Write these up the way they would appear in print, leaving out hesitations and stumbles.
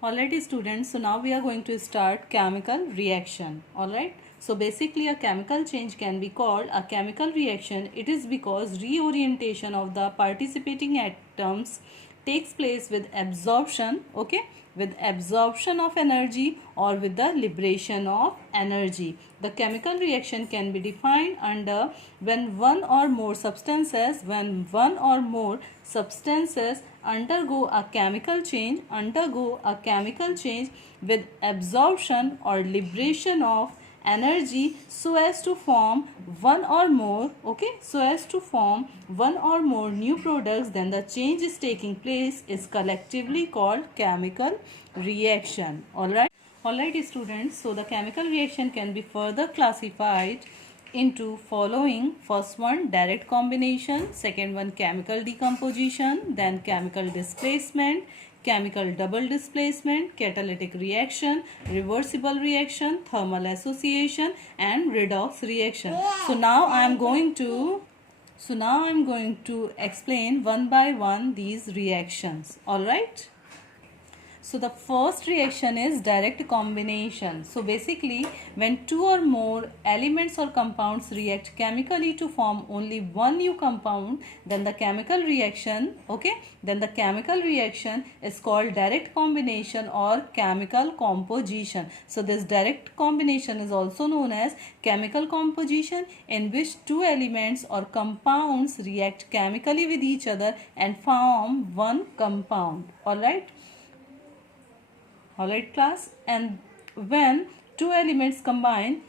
Alright students, so now we are going to start chemical reaction. Alright, so basically a chemical change can be called a chemical reaction. It is because reorientation of the participating atoms takes place with absorption, okay, with absorption of energy or with the liberation of energy. The chemical reaction can be defined under when one or more substances undergo a chemical change with absorption or liberation of energy so as to form one or more new products, then the change is taking place is collectively called chemical reaction. Alright students, so the chemical reaction can be further classified into following: first one direct combination, second one chemical decomposition, then chemical displacement, chemical double displacement, catalytic reaction, reversible reaction, thermal association and redox reaction. So now I am going to explain one by one these reactions. All right. So the first reaction is direct combination. So basically when two or more elements or compounds react chemically to form only one new compound, then the chemical reaction is called direct combination or chemical composition. So this direct combination is also known as chemical composition, in which two elements or compounds react chemically with each other and form one compound. Alright class, and when two elements combine,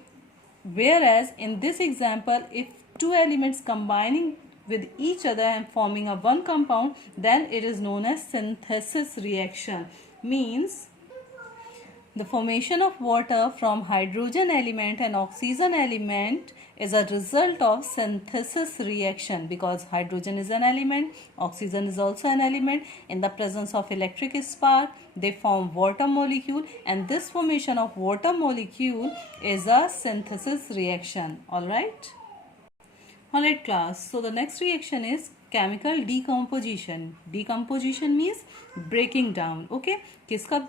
whereas in this example if two elements combining with each other and forming a one compound, then it is known as synthesis reaction. Means the formation of water from hydrogen element and oxygen element is a result of synthesis reaction, because hydrogen is an element, oxygen is also an element. In the presence of electric spark, they form water molecule, and this formation of water molecule is a synthesis reaction. Alright class, so the next reaction is chemical decomposition. Decomposition means breaking down. Okay, किसका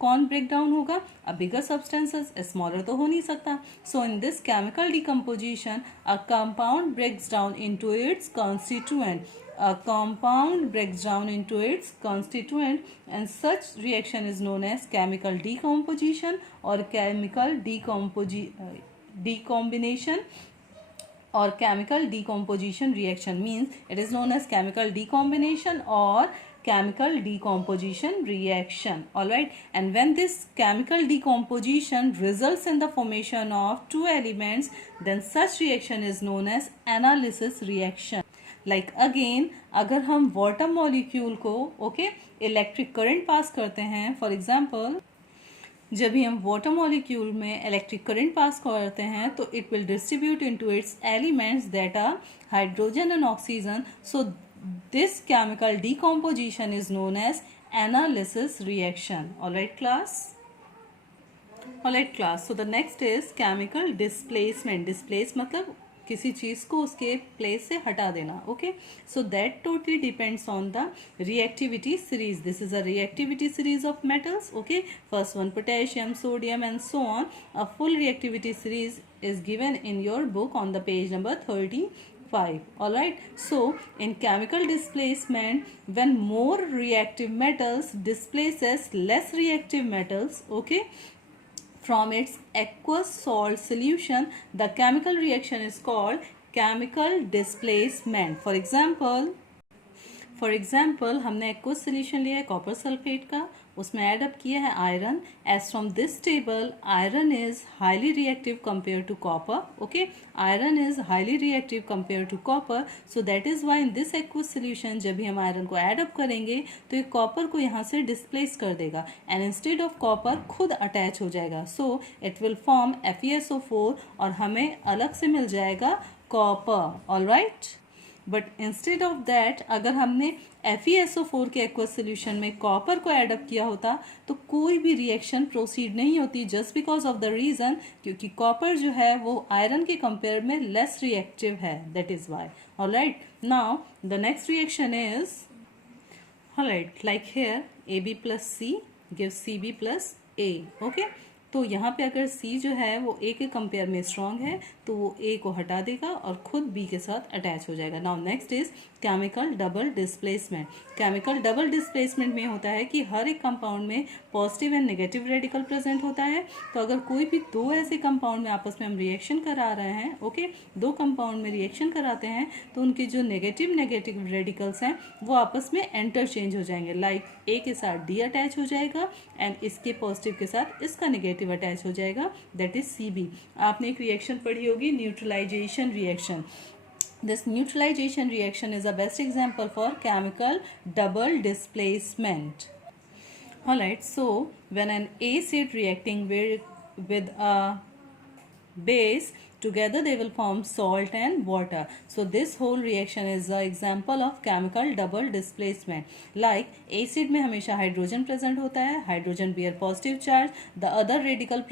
कौन break down होगा? अ बिगर substances, smaller तो हो नहीं सकता. So in this chemical decomposition a compound breaks down into its constituent. A compound breaks down into its constituent, and such reaction is known as chemical decomposition or chemical decombination or chemical decomposition reaction. Means it is known as chemical decombination or chemical decomposition reaction. Alright, and when this chemical decomposition results in the formation of two elements, then such reaction is known as analysis reaction. Like again, अगर हम water molecule को electric current pass करते हैं, for example जब भी हम water molecule में electric current pass करते हैं तो it will distribute into its elements that are hydrogen and oxygen. So this chemical decomposition is known as analysis reaction. Alright class, so the next is chemical displacement. Displace मतलब किसी चीज को उसके place से हटा देना. Okay, so that totally depends on the reactivity series. This is a reactivity series of metals. Okay, first one potassium, sodium and so on. A full reactivity series is given in your book on the page number 35. Alright, so in chemical displacement, when more reactive metals displaces less reactive metals, okay, from its aqueous salt solution, the chemical reaction is called chemical displacement. For example, हमने aqueous solution लिया है copper sulphate का, उसमें add up किया है iron. As from this table iron is highly reactive compare to copper. Okay, iron is highly reactive compare to copper. So that is why in this aqueous solution जब भी हम iron को add up करेंगे तो ये copper को यहाँ से डिस्प्लेस कर देगा एंड इंस्टेड ऑफ कॉपर खुद अटैच हो जाएगा. So it will form FeSO4 और हमें अलग से मिल जाएगा copper. Alright, but instead of that अगर हमने FeSO4 के एक्वस सोल्यूशन में कॉपर को एड अप किया होता तो कोई भी रिएक्शन प्रोसीड नहीं होती, just because of the reason क्योंकि कॉपर जो है वो आयरन के कंपेयर में लेस रिएक्टिव है. That is why. Alright, now the next reaction is alright like here AB plus C gives Cb plus A. Okay, तो यहाँ पे अगर C जो है वो A के कंपेयर में स्ट्रॉन्ग है तो वो A को हटा देगा और खुद B के साथ अटैच हो जाएगा. Now next is chemical double displacement. Chemical double displacement में होता है कि हर एक कंपाउंड में positive and negative radical present होता है. तो अगर कोई भी दो ऐसे कंपाउंड में आपस में हम रिएक्शन करा रहे हैं, ओके, दो कंपाउंड में रिएक्शन कराते हैं तो उनके जो नेगेटिव नेगेटिव रेडिकल्स हैं वो आपस में इंटरचेंज हो जाएंगे. लाइक ए के साथ डी अटैच हो जाएगा एंड इसके पॉजिटिव के साथ इसका नेगेटिव अटैच हो जाएगा, दैट इज Cb. आपने एक रिएक्शन पढ़ी होगी, neutralization reaction. This neutralization reaction is the best example for chemical double displacement. Alright, so when an acid reacting with a base, together they will form salt and water. So this whole reaction is the example of chemical double displacement. Like acid में हमेशा hydrogen present होता है, hydrogen bear positive charge, the other radical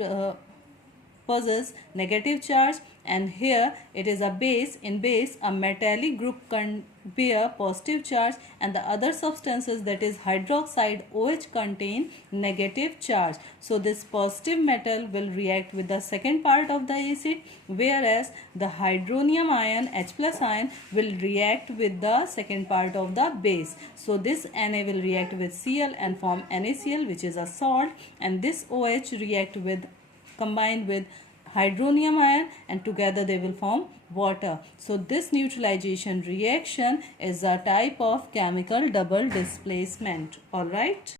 possess negative charge, and here it is a base. In base a metallic group can bear positive charge and the other substances, that is hydroxide OH, contain negative charge. So this positive metal will react with the second part of the acid, whereas the hydronium ion H plus ion will react with the second part of the base. So this Na will react with Cl and form NaCl, which is a salt, and this OH react with combined with hydronium ion and together they will form water. So this neutralization reaction is a type of chemical double displacement. All right.